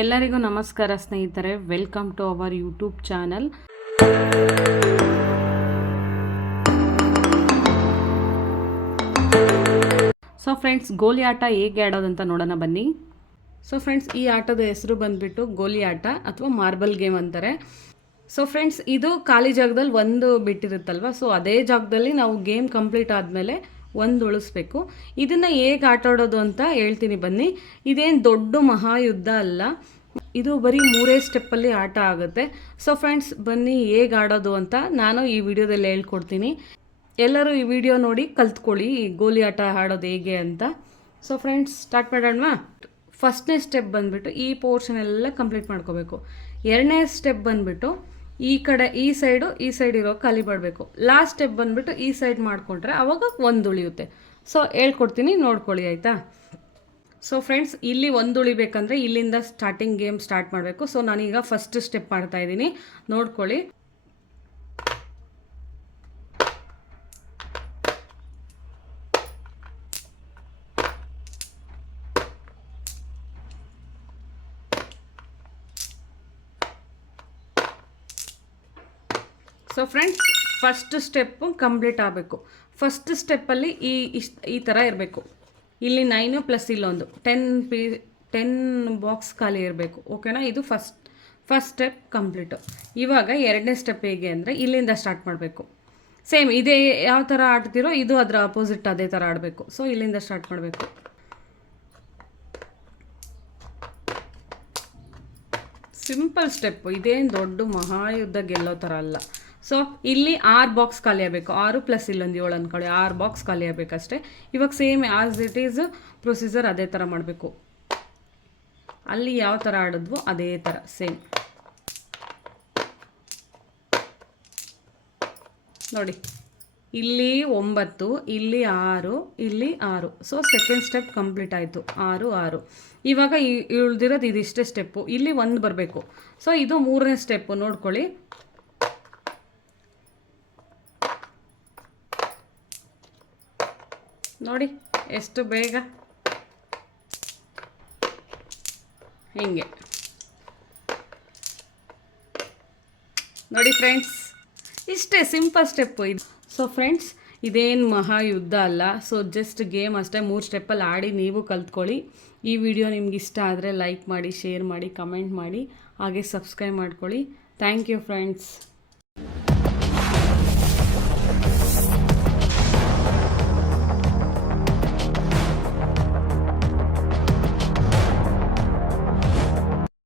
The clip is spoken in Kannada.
ಎಲ್ಲರಿಗೂ ನಮಸ್ಕಾರ ಸ್ನೇಹಿತರೆ, welcome to our YouTube channel. So friends, ಗೋಲಿ ಆಟ ಹೇಗೆ ಆಡೋದಂತ ನೋಡೋಣ ಬನ್ನಿ. ಸೊ ಫ್ರೆಂಡ್ಸ್, ಈ ಆಟದ ಹೆಸರು ಬಂದುಬಿಟ್ಟು ಗೋಲಿ ಆಟ ಅಥವಾ ಮಾರ್ಬಲ್ ಗೇಮ್ ಅಂತಾರೆ. ಸೊ ಫ್ರೆಂಡ್ಸ್, ಇದು ಖಾಲಿ ಜಾಗದಲ್ಲಿ ಒಂದು ಬಿಟ್ಟಿರುತ್ತಲ್ವ, ಸೊ ಅದೇ ಜಾಗದಲ್ಲಿ ನಾವು ಗೇಮ್ ಕಂಪ್ಲೀಟ್ ಆದಮೇಲೆ ಒಂದು ಉಳಿಸ್ಬೇಕು. ಇದನ್ನು ಹೇಗೆ ಆಟ ಆಡೋದು ಅಂತ ಹೇಳ್ತೀನಿ ಬನ್ನಿ. ಇದೇನು ದೊಡ್ಡ ಮಹಾಯುದ್ಧ ಅಲ್ಲ, ಇದು ಬರೀ 3 ಸ್ಟೆಪ್ಪಲ್ಲಿ ಆಟ ಆಗುತ್ತೆ. ಸೊ ಫ್ರೆಂಡ್ಸ್, ಬನ್ನಿ ಹೇಗೆ ಆಡೋದು ಅಂತ ನಾನು ಈ ವಿಡಿಯೋದಲ್ಲಿ ಹೇಳ್ಕೊಡ್ತೀನಿ. ಎಲ್ಲರೂ ಈ ವಿಡಿಯೋ ನೋಡಿ ಕಲ್ತ್ಕೊಳ್ಳಿ ಈ ಗೋಲಿ ಆಟ ಆಡೋದು ಹೇಗೆ ಅಂತ. ಸೊ ಫ್ರೆಂಡ್ಸ್, ಸ್ಟಾರ್ಟ್ ಮಾಡೋಣವಾ? ಫಸ್ಟ್ನೇ ಸ್ಟೆಪ್ ಬಂದುಬಿಟ್ಟು ಈ ಪೋರ್ಷನ್ ಎಲ್ಲ ಕಂಪ್ಲೀಟ್ ಮಾಡ್ಕೋಬೇಕು. ಎರಡನೇ ಸ್ಟೆಪ್ ಬಂದುಬಿಟ್ಟು ಈ ಕಡೆ ಈ ಸೈಡ್ ಇರೋ ಖಾಲಿ ಮಾಡಬೇಕು. ಲಾಸ್ಟ್ ಸ್ಟೆಪ್ ಬಂದುಬಿಟ್ಟು ಈ ಸೈಡ್ ಮಾಡಿಕೊಂಡ್ರೆ ಆವಾಗ ಒಂದು ಉಳಿಯುತ್ತೆ. ಸೊ ಹೇಳ್ಕೊಡ್ತೀನಿ, ನೋಡ್ಕೊಳ್ಳಿ ಆಯಿತಾ? ಸೊ ಫ್ರೆಂಡ್ಸ್, ಇಲ್ಲಿ ಒಂದು ಉಳಿಬೇಕಂದ್ರೆ ಇಲ್ಲಿಂದ ಸ್ಟಾರ್ಟಿಂಗ್ ಗೇಮ್ ಸ್ಟಾರ್ಟ್ ಮಾಡಬೇಕು. ಸೊ ನಾನೀಗ ಫಸ್ಟ್ ಸ್ಟೆಪ್ ಮಾಡ್ತಾ ಇದ್ದೀನಿ, ನೋಡ್ಕೊಳ್ಳಿ. So friends, first step complete ಆಗಬೇಕು. ಫಸ್ಟ್ ಸ್ಟೆಪ್ಪಲ್ಲಿ ಈ ಥರ ಇರಬೇಕು. ಇಲ್ಲಿ 9 ಪ್ಲಸ್ ಇಲ್ಲೊಂದು 10 ಬಾಕ್ಸ್ ಖಾಲಿ ಇರಬೇಕು. ಓಕೆನಾ? ಇದು ಫಸ್ಟ್ ಸ್ಟೆಪ್ ಕಂಪ್ಲೀಟು. ಇವಾಗ ಎರಡನೇ ಸ್ಟೆಪ್ ಹೇಗೆ ಅಂದರೆ ಇಲ್ಲಿಂದ ಸ್ಟಾರ್ಟ್ ಮಾಡಬೇಕು. ಸೇಮ್ ಇದೇ ಯಾವ ಥರ ಆಡ್ತಿರೋ ಇದು ಅದರ ಅಪೋಸಿಟ್ ಅದೇ ಥರ ಆಡಬೇಕು. ಸೊ ಇಲ್ಲಿಂದ ಸ್ಟಾರ್ಟ್ ಮಾಡಬೇಕು. ಸಿಂಪಲ್ ಸ್ಟೆಪ್ಪು, ಇದೇನು ದೊಡ್ಡ ಮಹಾಯುದ್ಧ ಗೆಲ್ಲೋ ಥರ ಅಲ್ಲ. ಸೊ ಇಲ್ಲಿ 6 ಬಾಕ್ಸ್ ಖಾಲಿ ಆಗಬೇಕು. 6 ಪ್ಲಸ್ ಇಲ್ಲೊಂದು 7 ಅಂದ್ಕೊಳ್ಳಿ, 6 ಬಾಕ್ಸ್ ಖಾಲಿ ಆಗಬೇಕಷ್ಟೇ. ಇವಾಗ same as it is procedure ಅದೇ ಥರ ಮಾಡಬೇಕು. ಅಲ್ಲಿ ಯಾವ ಥರ ಆಡಿದ್ವು ಅದೇ ಥರ ಸೇಮ್ ನೋಡಿ. ಇಲ್ಲಿ 9, ಇಲ್ಲಿ 6, ಇಲ್ಲಿ 6. ಸೊ ಸೆಕೆಂಡ್ ಸ್ಟೆಪ್ ಕಂಪ್ಲೀಟ್ ಆಯಿತು. 6. ಇವಾಗ ಉಳಿದಿರೋದು ಇದಿಷ್ಟೇ ಸ್ಟೆಪ್ಪು. ಇಲ್ಲಿ 1 ಬರಬೇಕು. ಸೊ ಇದು 3ನೇ ಸ್ಟೆಪ್ಪು, ನೋಡ್ಕೊಳ್ಳಿ. ನೋಡಿ ಎಷ್ಟು ಬೇಗ, ಹೀಗೆ ನೋಡಿ ಫ್ರೆಂಡ್ಸ್, ಇಷ್ಟೇ ಸಿಂಪಲ್ ಸ್ಟೆಪ್ಪು ಇದು. ಸೊ ಫ್ರೆಂಡ್ಸ್, ಇದೇನು ಮಹಾಯುದ್ಧ ಅಲ್ಲ. ಸೊ ಜಸ್ಟ್ ಗೇಮ್ ಅಷ್ಟೇ. 3 ಸ್ಟೆಪ್ಪಲ್ಲಿ ಆಡಿ ನೀವು ಕಲ್ತ್ಕೊಳ್ಳಿ. ಈ ವಿಡಿಯೋ ನಿಮ್ಗೆ ಇಷ್ಟ ಆದರೆ ಲೈಕ್ ಮಾಡಿ, ಶೇರ್ ಮಾಡಿ, ಕಮೆಂಟ್ ಮಾಡಿ, ಹಾಗೆ ಸಬ್ಸ್ಕ್ರೈಬ್ ಮಾಡ್ಕೊಳ್ಳಿ. Thank you friends.